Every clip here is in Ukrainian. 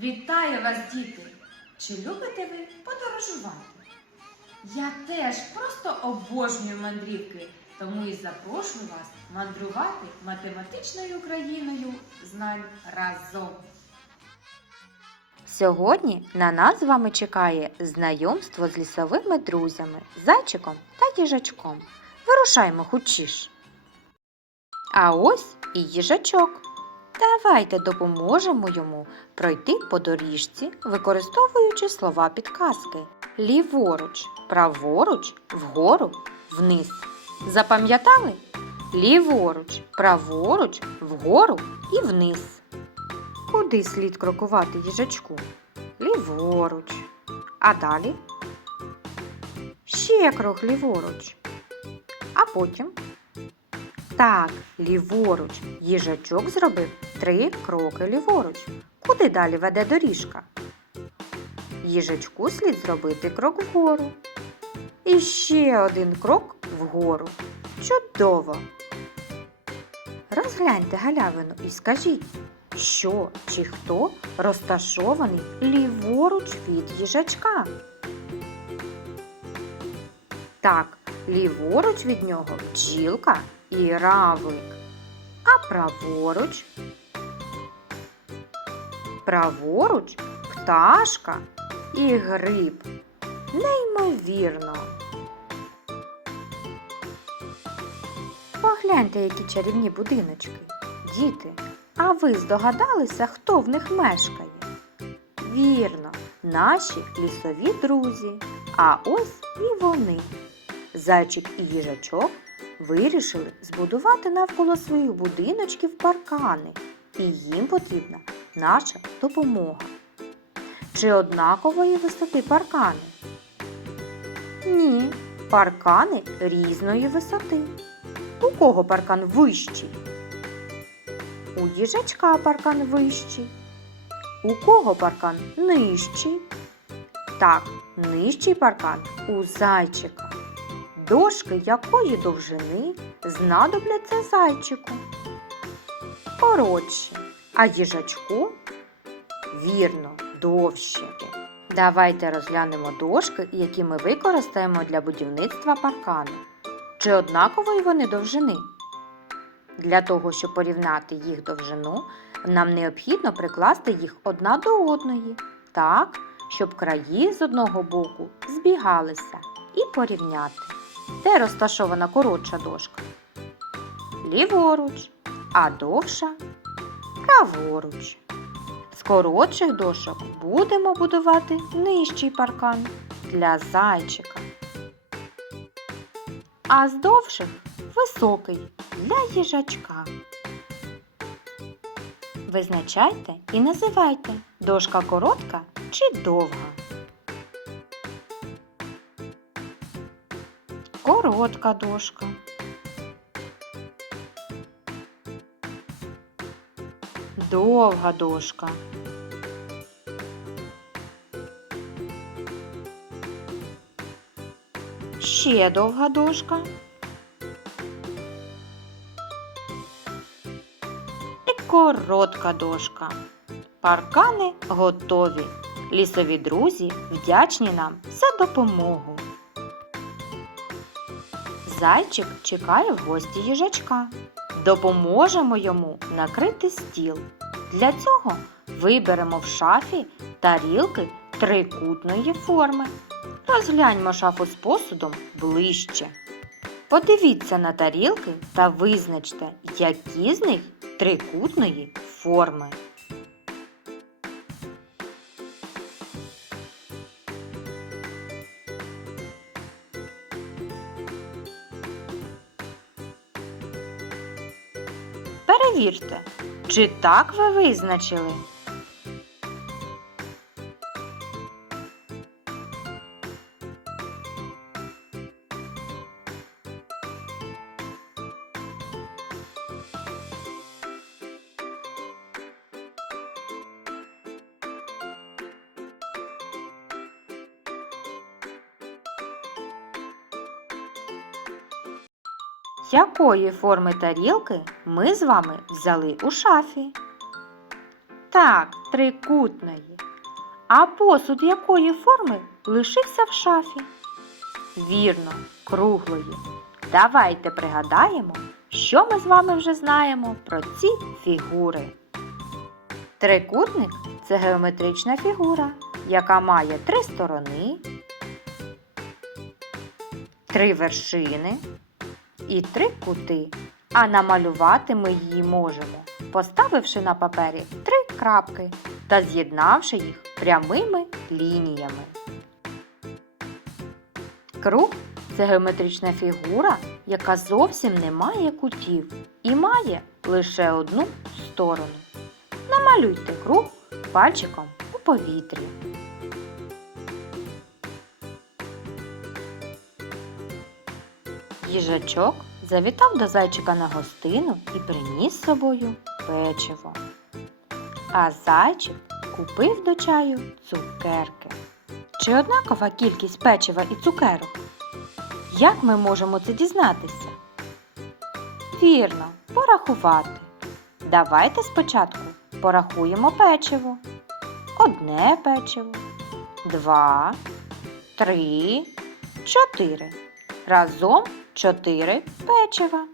Вітаю вас, діти! Чи любите ви подорожувати? Я теж просто обожнюю мандрівки, тому і запрошую вас мандрувати математичною країною знань разом. Сьогодні на нас з вами чекає знайомство з лісовими друзями, зайчиком та їжачком. Вирушаймо хучіш. А ось і їжачок. Давайте допоможемо йому пройти по доріжці, використовуючи слова підказки. Ліворуч, праворуч, вгору, вниз. Запам'ятали? Ліворуч, праворуч, вгору і вниз. Куди слід крокувати їжачку? Ліворуч. А далі? Ще крок ліворуч. А потім. Так, ліворуч. Їжачок зробив три кроки ліворуч. Куди далі веде доріжка? Їжачку слід зробити крок вгору. І ще один крок вгору. Чудово! Розгляньте галявину і скажіть, що чи хто розташований ліворуч від їжачка. Так, ліворуч від нього бджілка і равлик, а праворуч. Праворуч пташка і гриб. Неймовірно. Погляньте, які чарівні будиночки. Діти, а ви здогадалися, хто в них мешкає? Вірно, наші лісові друзі. А ось і вони. Зайчик і їжачок вирішили збудувати навколо своїх будиночків паркани, і їм потрібна наша допомога. Чи однакової висоти паркани? Ні, паркани різної висоти. У кого паркан вищий? У їжачка паркан вищий. У кого паркан нижчий? Так, нижчий паркан у зайчика. Дошки якої довжини знадобляться зайчику? Коротші, а їжачку? Вірно, довші. Давайте розглянемо дошки, які ми використаємо для будівництва паркану. Чи однакової вони довжини? Для того, щоб порівняти їх довжину, нам необхідно прикласти їх одна до одної, так, щоб краї з одного боку збігалися і порівняти. Де розташована коротша дошка? Ліворуч, а довша праворуч. З коротших дошок будемо будувати нижчий паркан для зайчика. А з довших високий для їжачка. Визначайте і називайте дошка коротка чи довга. Коротка дошка. Довга дошка. Ще довга дошка. І коротка дошка. Паркани готові. Лісові друзі вдячні нам за допомогу. Зайчик чекає в гості їжачка. Допоможемо йому накрити стіл. Для цього виберемо в шафі тарілки трикутної форми. Розгляньмо шафу з посудом ближче. Подивіться на тарілки та визначте, які з них трикутної форми. Перевірте, чи так ви визначили. Якої форми тарілки ми з вами взяли у шафі? Так, трикутної. А посуд якої форми лишився в шафі? Вірно, круглої. Давайте пригадаємо, що ми з вами вже знаємо про ці фігури. Трикутник це геометрична фігура, яка має три сторони, три вершини і три кути. А намалювати ми її можемо, поставивши на папері три крапки та з'єднавши їх прямими лініями. Круг це геометрична фігура, яка зовсім не має кутів і має лише одну сторону. Намалюйте круг пальчиком у повітрі. Їжачок завітав до зайчика на гостину і приніс з собою печиво. А зайчик купив до чаю цукерки. Чи однакова кількість печива і цукерок? Як ми можемо це дізнатися? Вірно, порахувати. Давайте спочатку порахуємо печиво. Одне печиво, два, три, чотири. Разом чотири печива.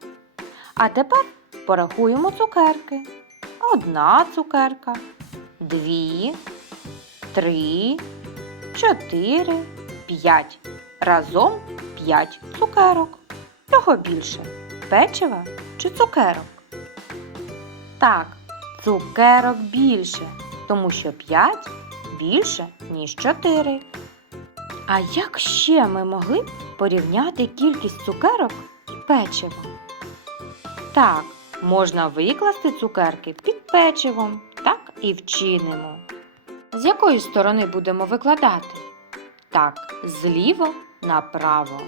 А тепер порахуємо цукерки. Одна цукерка, дві, три, чотири, п'ять. Разом п'ять цукерок. Чого більше? Печива чи цукерок? Так, цукерок більше, тому що 5 більше, ніж 4. А як ще ми могли б порівняти кількість цукерок і печива? Так, можна викласти цукерки під печивом, так і вчинимо. З якої сторони будемо викладати? Так, зліво направо.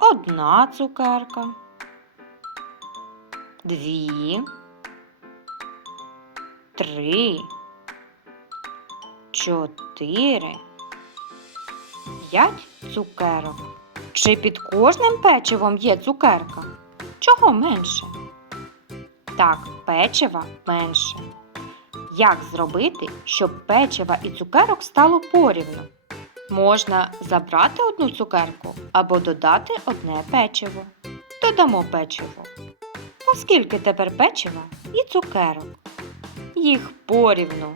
Одна цукерка. Дві. Три. Чотири. П'ять цукерок. Чи під кожним печивом є цукерка? Чого менше? Так, печива менше. Як зробити, щоб печива і цукерок стало порівну? Можна забрати одну цукерку або додати одне печиво. Додамо печиво. Оскільки тепер печива і цукерок. Їх порівну.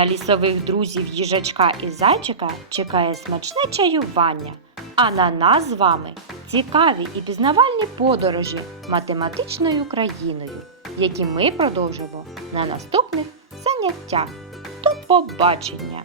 На лісових друзів їжачка і зайчика чекає смачне чаювання, а на нас з вами цікаві і пізнавальні подорожі математичною країною, які ми продовжимо на наступних заняттях. До побачення!